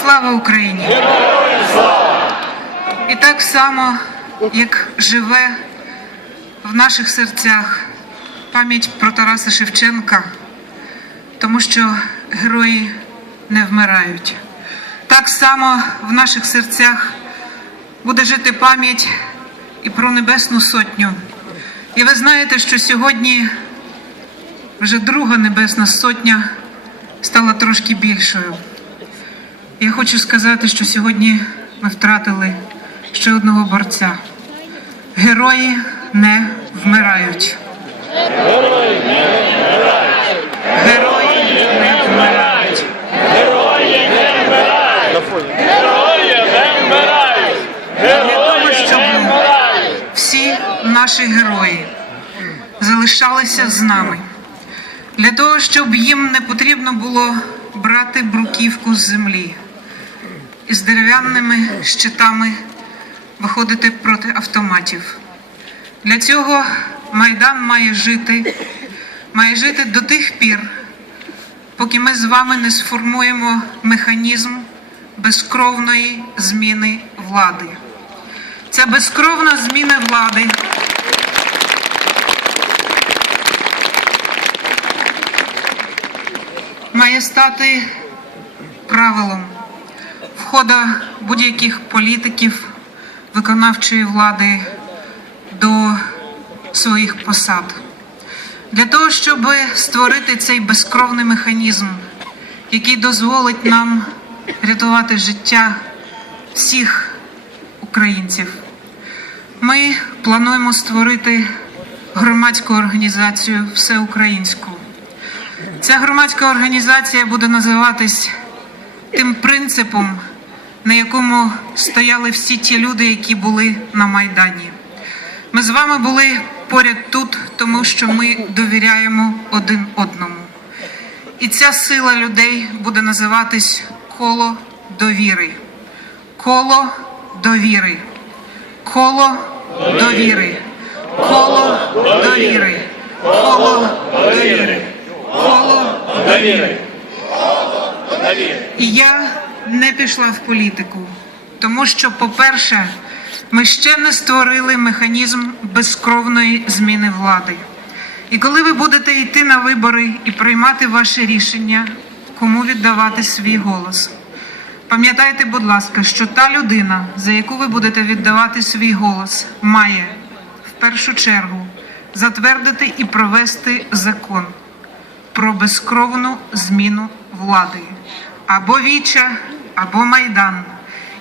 Слава Україні! І так само, як живе в наших серцях пам'ять про Тараса Шевченка, тому що герої не вмирають. Так само в наших серцях буде жити пам'ять і про Небесну Сотню. І ви знаєте, що сьогодні вже друга Небесна Сотня стала трошки більшою. Я хочу сказати, що сьогодні ми втратили ще одного борця. Герої не вмирають. Герої не вмирають. Герої не вмирають! Герої не вмирають! Для того, щоб всі наші герої залишалися з нами. Для того, щоб їм не потрібно було брати бруківку з землі і з дерев'яними щитами виходити проти автоматів. Для цього Майдан має жити, має жити до тих пір, поки ми з вами не сформуємо механізм безкровної зміни влади. Ця безкровна зміна влади. Має стати правилом входа будь-яких політиків виконавчої влади до своїх посад. Для того, щоб створити цей безкровний механізм, який дозволить нам рятувати життя всіх українців, ми плануємо створити громадську організацію всеукраїнську. Ця громадська організація буде називатись тим принципом, на якому стояли всі ті люди, які були на Майдані. Ми з вами були поряд тут, тому що ми довіряємо один одному. І ця сила людей буде називатись коло довіри. Коло довіри. Коло довіри. Коло довіри. Коло довіри. Коло довіри. І я не пішла в політику, тому що, по-перше, ми ще не створили механізм безкровної зміни влади. І коли ви будете йти на вибори і приймати ваше рішення, кому віддавати свій голос, пам'ятайте, будь ласка, що та людина, за яку ви будете віддавати свій голос, має в першу чергу затвердити і провести закон про безкровну зміну влади. Або Віча, або Майдан.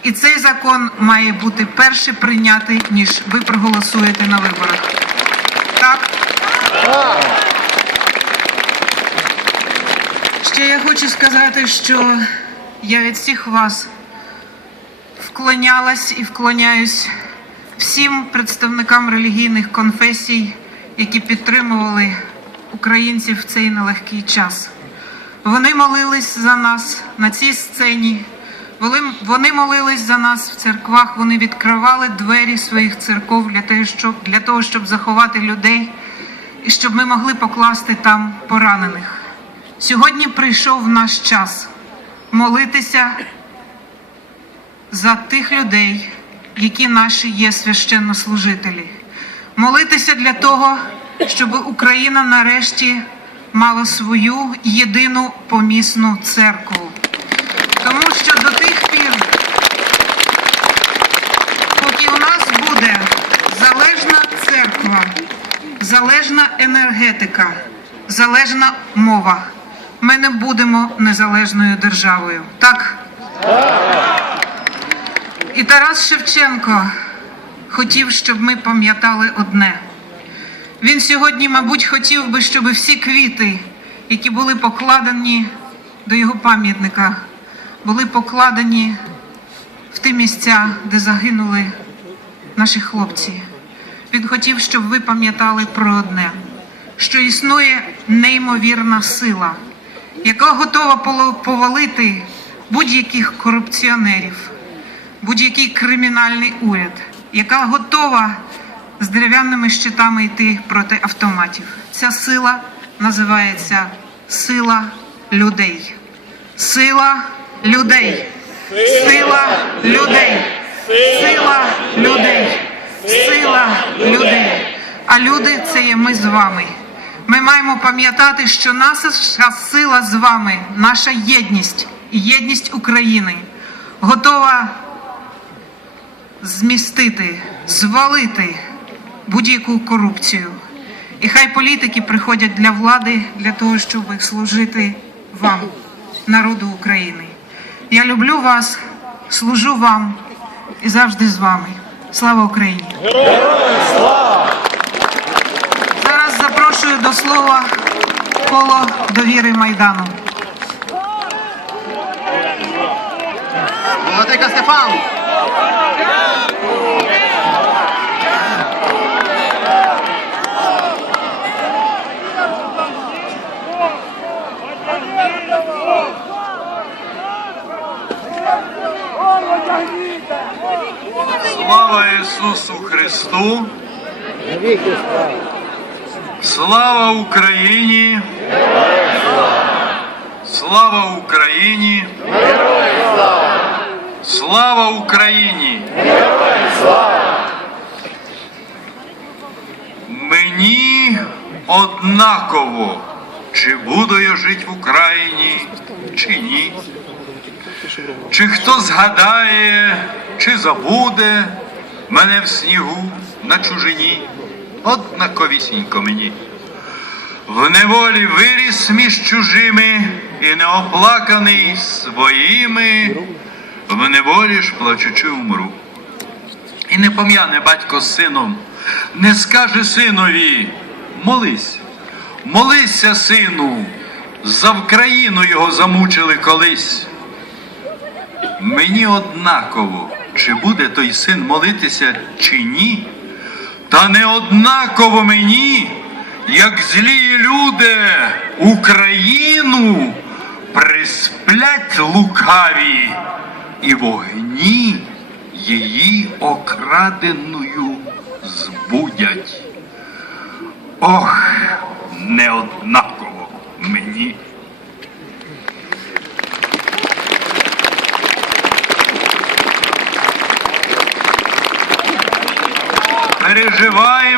І цей закон має бути перший прийнятий, ніж ви проголосуєте на виборах. Так? Ще я хочу сказати, що я від всіх вас вклонялась і вклоняюсь всім представникам релігійних конфесій, які підтримували українців в цей нелегкий час. Вони молились за нас на цій сцені. Вони- молились за нас в церквах. Вони відкривали двері своїх церков для того, щоб, для того, щоб заховати людей і щоб ми могли покласти там поранених. Сьогодні прийшов наш час молитися за тих людей, які наші є священнослужителі. Молитися для того, щоб Україна нарешті мала свою єдину помісну церкву. До тих пір, поки у нас буде залежна церква, залежна енергетика, залежна мова, ми не будемо незалежною державою. Так? І Тарас Шевченко хотів, щоб ми пам'ятали одне. Він сьогодні, мабуть, хотів би, щоб всі квіти, які були покладені до його пам'ятника, були покладені в ті місця, де загинули наші хлопці. Він хотів, щоб ви пам'ятали про одне, що існує неймовірна сила, яка готова повалити будь-яких корупціонерів, будь-який кримінальний уряд, яка готова з дерев'яними щитами йти проти автоматів. Ця сила називається сила людей. Сила людей. Сила людей. Сила людей. Сила людей. А люди це є ми з вами. Ми маємо пам'ятати, що наша сила з вами, наша єдність і єдність України готова змістити, звалити будь-яку корупцію. І хай політики приходять для влади для того, щоб служити вам, народу України. Я люблю вас, служу вам і завжди з вами. Слава Україні! Зараз запрошую до слова коло довіри Майдану. Владика Стефан! Слава Ісусу Христу! Слава Україні! Слава Україні! Слава Україні! Мені однаково, чи буду я жити в Україні, чи ні. Чи хто згадає, чи забуде мене в снігу на чужині, однаковісінько мені. В неволі виріс між чужими і неоплаканий своїми, в неволі ж плачучи умру. І не пом'яне батько з сином, не скаже синові, молись, молися, сину, за Вкраїну його замучили колись. Мені однаково, чи буде той син молитися, чи ні, та не однаково мені, як злі люди Україну присплять лукаві і вогні її окраденою збудять. Ох, не однаково мені.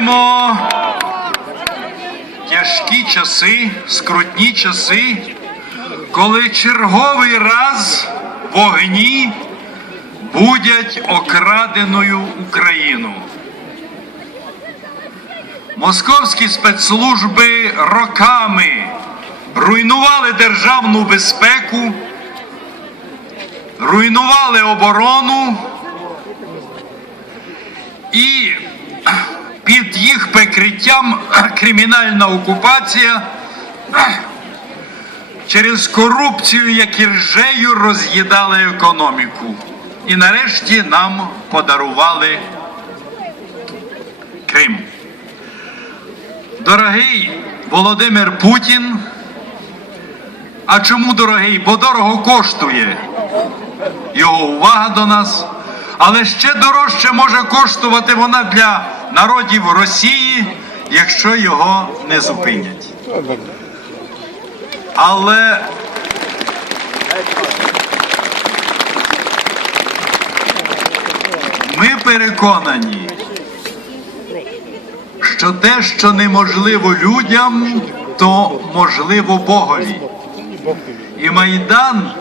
Переживаємо тяжкі часи, скрутні часи, коли черговий раз вогні будять окраденою Україну. Московські спецслужби роками руйнували державну безпеку, руйнували оборону і під їх прикриттям кримінальна окупація через корупцію, як іржею, роз'їдала економіку. І нарешті нам подарували Крим. Дорогий Володимир Путін. А чому дорогий? Бо дорого коштує його увага до нас. Але ще дорожче може коштувати вона для народів Росії, якщо його не зупинять. Але ми переконані, що те, що неможливо людям, то можливо Богові. І Майдан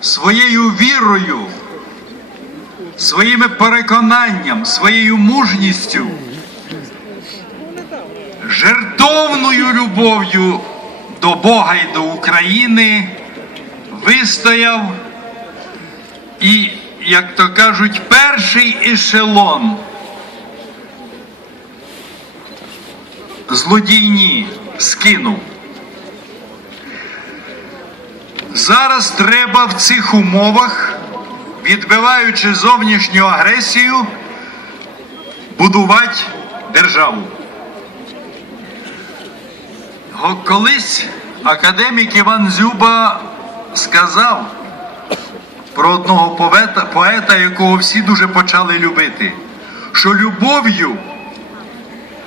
своєю вірою своїми переконанням, своєю мужністю, жертовною любов'ю до Бога і до України вистояв і, як то кажуть, перший ешелон злодійні скинув. Зараз треба в цих умовах відбиваючи зовнішню агресію, будувати державу. Колись академік Іван Зюба сказав про одного поета, поета, якого всі дуже почали любити, що любов'ю,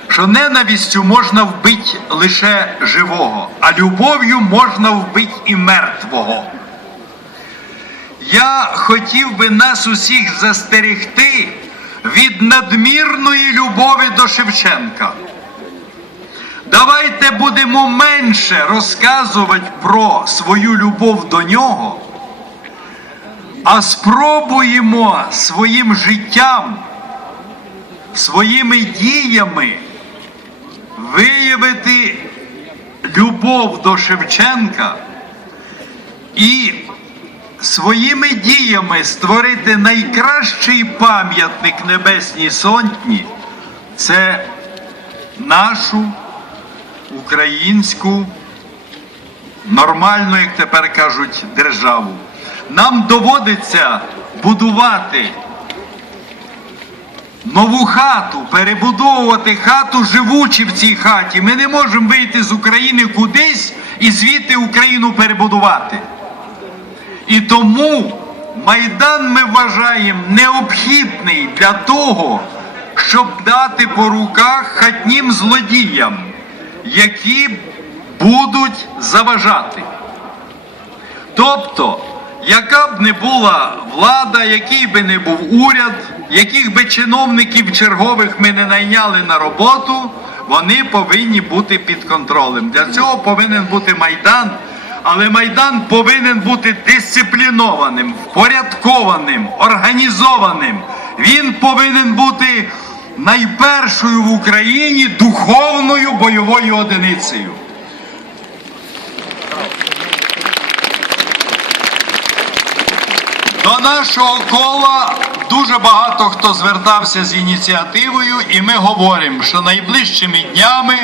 що ненавистю можна вбити лише живого, а любов'ю можна вбити і мертвого. Я хотів би нас усіх застерегти від надмірної любові до Шевченка. Давайте будемо менше розказувати про свою любов до нього, а спробуємо своїм життям, своїми діями виявити любов до Шевченка і своїми діями створити найкращий пам'ятник Небесній Сотні це нашу українську нормальну, як тепер кажуть, державу. Нам доводиться будувати нову хату, перебудовувати хату, живучи в цій хаті. Ми не можемо вийти з України кудись і звідти Україну перебудувати. І тому Майдан ми вважаємо необхідний для того, щоб дати по руках хатнім злодіям, які будуть заважати. Тобто, яка б не була влада, який би не був уряд, яких би чиновників чергових ми не найняли на роботу, вони повинні бути під контролем. Для цього повинен бути майдан, але майдан повинен бути дисциплінованим, впорядкованим, організованим. Він повинен бути найпершою в Україні духовною бойовою одиницею. До нашого кола дуже багато хто звертався з ініціативою, і ми говоримо, що найближчими днями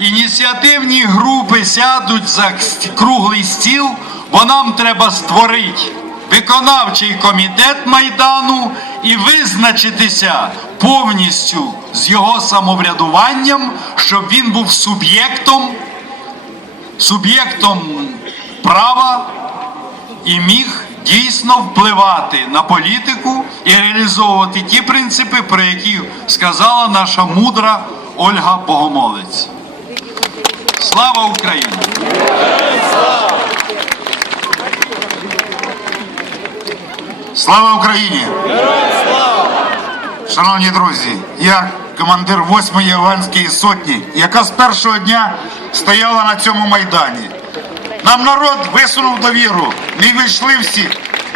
ініціативні групи сядуть за круглий стіл, бо нам треба створити виконавчий комітет Майдану і визначитися повністю з його самоврядуванням, щоб він був суб'єктом, суб'єктом права і міг дійсно впливати на політику і реалізовувати ті принципи, про які сказала наша мудра Ольга Богомолець. Слава Україні! Слава Україні! Шановні друзі, я командир 8-ї афганської сотні, яка з першого дня стояла на цьому майдані. Нам народ висунув довіру. Ми війшли всі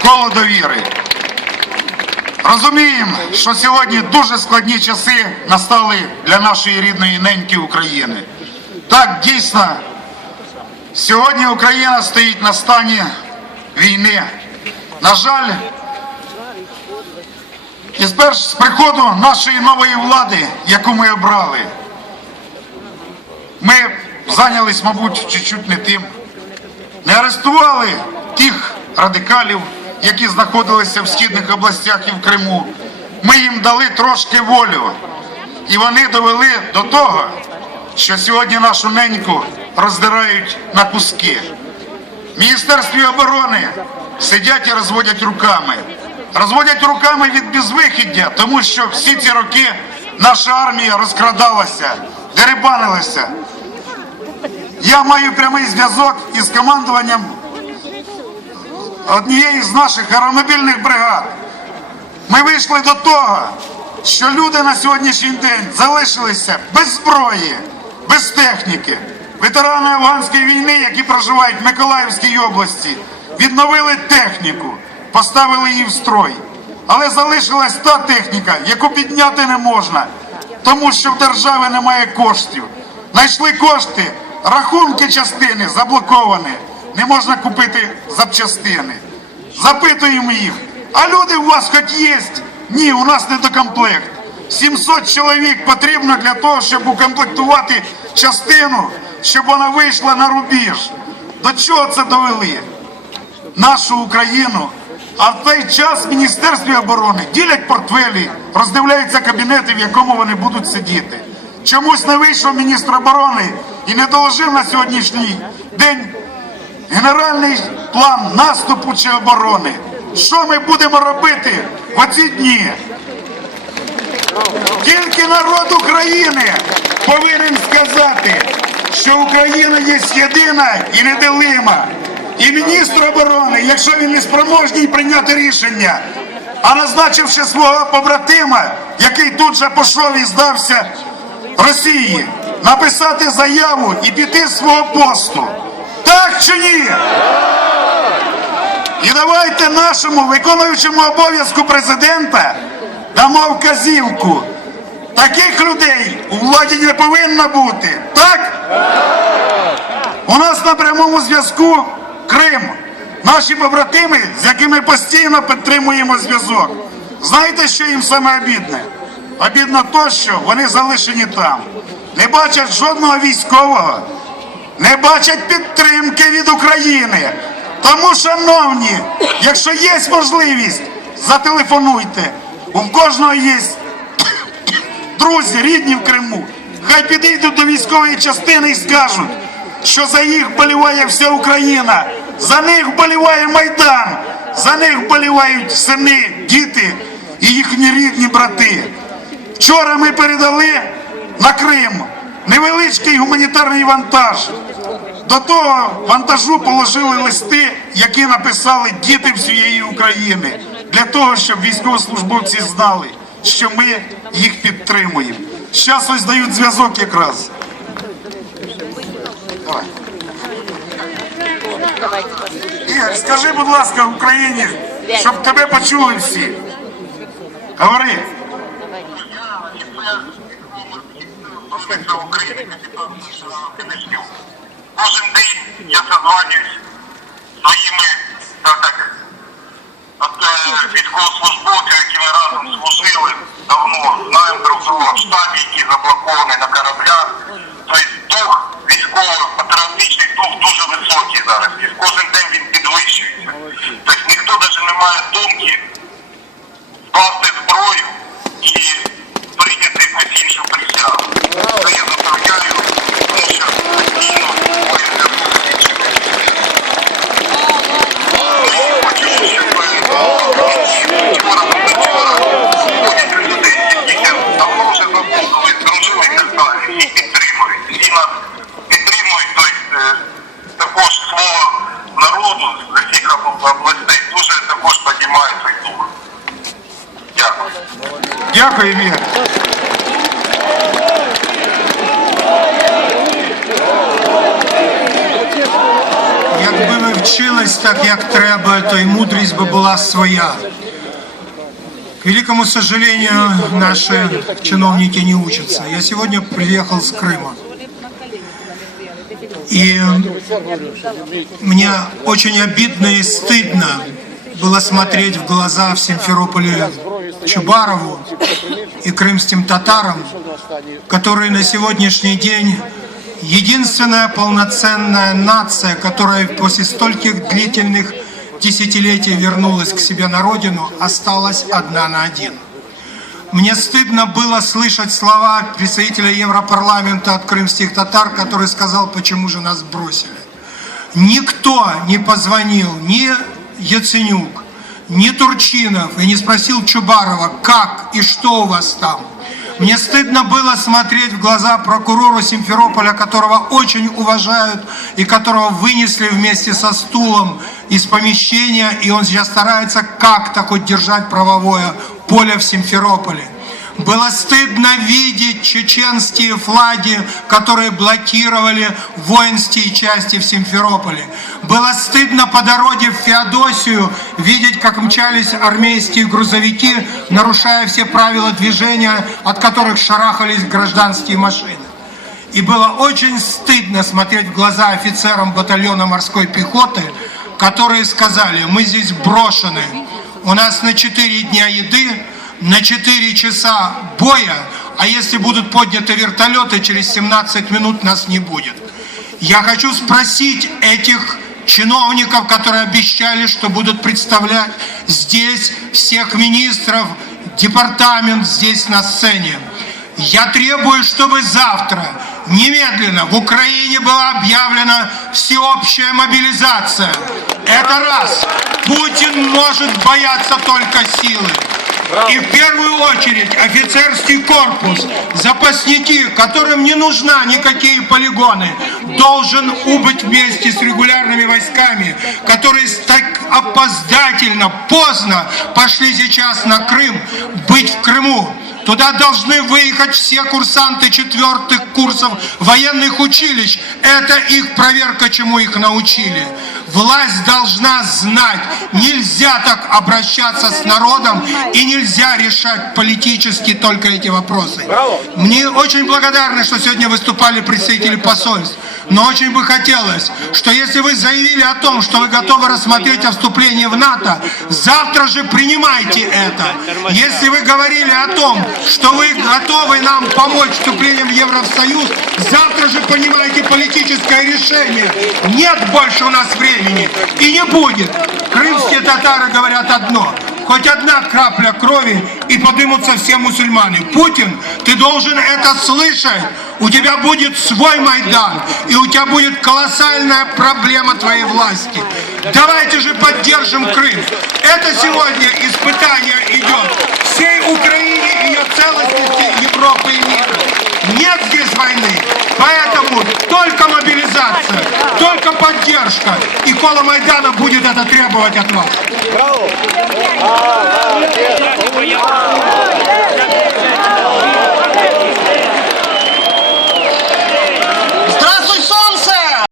коло довіри. Розуміємо, що сьогодні дуже складні часи настали для нашої рідної неньки України. Так, дійсно, сьогодні Україна стоїть на стані війни. На жаль, і з перш з приходу нашої нової влади, яку ми обрали, ми зайнялись, мабуть, чуть-чуть не тим. Не арестували тих радикалів, які знаходилися в східних областях і в Криму. Ми їм дали трошки волю. І вони довели до того, що сьогодні нашу неньку роздирають на куски. В Міністерстві оборони сидять і розводять руками. Розводять руками від безвихіддя, тому що всі ці роки наша армія розкрадалася, дерибанилася. Я маю прямий зв'язок із командуванням однієї з наших аеромобільних бригад. Ми вийшли до того, що люди на сьогоднішній день залишилися без зброї, без техніки. Ветерани афганської війни, які проживають в Миколаївській області, відновили техніку, поставили її в строй. Але залишилась та техніка, яку підняти не можна, тому що в держави немає коштів. Знайшли кошти, рахунки частини заблоковані. Не можна купити запчастини. Запитуємо їх, а люди у вас хоч є? Ні, у нас не докомплект. 700 чоловік потрібно для того, щоб укомплектувати частину, щоб вона вийшла на рубіж. До чого це довели? Нашу Україну. А в той час в Міністерстві оборони ділять портфелі, роздивляються кабінети, в якому вони будуть сидіти. Чомусь не вийшов міністр оборони і не доложив на сьогоднішній день генеральний план наступу чи оборони. Що ми будемо робити в оці дні? Тільки народ України повинен сказати, що Україна є єдина і неделима. І міністр оборони, якщо він не спроможний прийняти рішення, а назначивши свого побратима, який тут же пішов і здався Росії, написати заяву і піти з свого посту. Так чи ні? І давайте нашому виконуючому обов'язку президента дамо вказівку. Таких людей у владі не повинно бути. Так? У нас на прямому зв'язку Крим. Наші побратими, з якими постійно підтримуємо зв'язок. Знаєте, що їм саме обідне? Обідно то, що вони залишені там. Не бачать жодного військового, не бачать підтримки від України. Тому, шановні, якщо є можливість, зателефонуйте. У кожного є друзі, рідні в Криму. Хай підійдуть до військової частини і скажуть, що за їх вболіває вся Україна, за них вболіває Майдан, за них вболівають сини, діти і їхні рідні брати. Вчора ми передали на Крим невеличкий гуманітарний вантаж. До того вантажу положили листи, які написали діти всієї України, для того, щоб військовослужбовці знали, що ми їх підтримуємо. Зараз ось дають зв'язок якраз. Ігор, скажи, будь ласка, Україні, щоб тебе почули всі. Говори. Кожен день я созванююсь своїми, так військовослужбовцями, які ми разом служили давно, знаємо друг друга в штабі, які заблокований на кораблях. Тобто дух військовий, патріотичний дух дуже високий зараз. І кожен день він підвищується. Тобто ніхто навіть не має думки скласти Дякую, Ігор. Якби ви вчились так, як треба, то й мудрість би була своя. К великому сожалению, наши чиновники не учатся. Я сегодня приехал с Крыма. И мне очень обидно и стыдно было смотреть в глаза в Симферополе Чубарову и крымским татарам, которые на сегодняшний день единственная полноценная нация, которая после стольких длительных десятилетий вернулась к себе на родину, осталась одна на один. Мне стыдно было слышать слова представителя Европарламента от крымских татар, который сказал, почему же нас бросили. Никто не позвонил, ни Яценюк, ни Турчинов, и не спросил Чубарова, как и что у вас там. Мне стыдно было смотреть в глаза прокурору Симферополя, которого очень уважают и которого вынесли вместе со стулом из помещения, и он сейчас старается как-то хоть держать правовое поле в Симферополе. Было стыдно видеть чеченские флаги, которые блокировали воинские части в Симферополе. Было стыдно по дороге в Феодосию видеть, как мчались армейские грузовики, нарушая все правила движения, от которых шарахались гражданские машины. И было очень стыдно смотреть в глаза офицерам батальона морской пехоты, которые сказали, мы здесь брошены, у нас на 4 дня еды, на 4 часа боя, а если будут подняты вертолеты, через 17 минут нас не будет. Я хочу спросить этих чиновников, которые обещали, что будут представлять здесь всех министров, департамент здесь на сцене. Я требую, чтобы завтра немедленно в Украине была объявлена всеобщая мобилизация. Это раз. Путин может бояться только силы. И в первую очередь офицерский корпус, запасники, которым не нужна никакие полигоны, должен убыть вместе с регулярными войсками, которые так опоздательно, поздно пошли сейчас на Крым, быть в Крыму. Туда должны выехать все курсанты четвертых курсов военных училищ. Это их проверка, чему их научили. Власть должна знать, нельзя так обращаться с народом и нельзя решать политически только эти вопросы. Мне очень благодарны, что сегодня выступали представители посольств. Но очень бы хотелось, что если вы заявили о том, что вы готовы рассмотреть о вступлении в НАТО, завтра же принимайте это. Если вы говорили о том, что вы готовы нам помочь вступлением в Евросоюз, завтра же принимайте политическое решение. Нет больше у нас времени и не будет. Крымские татары говорят одно. Хоть одна капля крови и поднимутся все мусульмане. Путин, ты должен это слышать. У тебя будет свой Майдан, и у тебя будет колоссальная проблема твоей власти. Давайте же поддержим Крым. Это сегодня испытание идет всей Украине, ее целостности Европы и мира. Нет здесь войны, поэтому только мобилизация, только поддержка. И Кола Майдана будет это требовать от вас. Браво!